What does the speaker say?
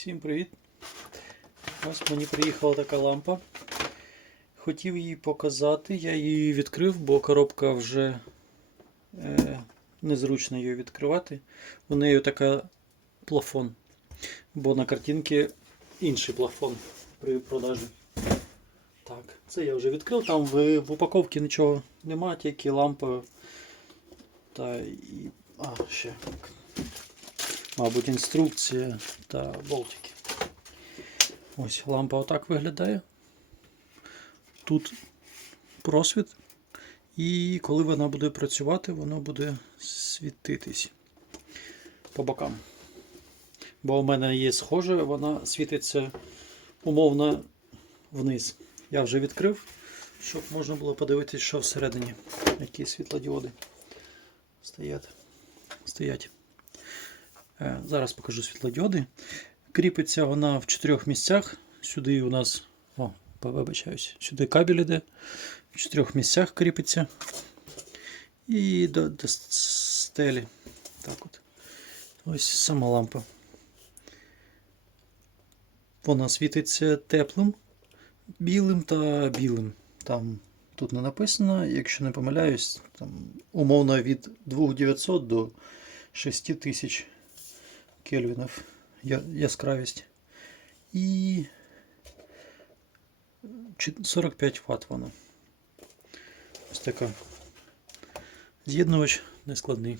Всім привіт! Ось мені приїхала така лампа. Хотів її показати, я її відкрив, бо коробка вже е, незручно її відкривати. У неї така плафон. Бо на картинці інший плафон при продажі. Так, це я вже відкрив. Там в, в упаковці нічого немає, тільки лампа та і. А, ще. Мабуть, інструкція та болтики. Ось лампа отак виглядає. Тут просвіт. І коли вона буде працювати, воно буде світитись по бокам. Бо у мене є схоже, вона світиться умовно вниз. Я вже відкрив, щоб можна було подивитися, що всередині, які світлодіоди стоять. стоять. Е, Зараз покажу світлодіоди. Кріпиться вона в чотирьох місцях. Сюди у нас, о, вибачаюсь, сюди кабель іде. В чотирьох місцях кріпиться. І до, до стелі. Так от. Ось сама лампа. Вона світиться теплим, білим та білим. Там тут не написано, якщо не помиляюсь, там умовно від 2900 до 6000 кельвінів я- яскравість. І чи- 45 Вт вона. Ось така. З'єднувач нескладний.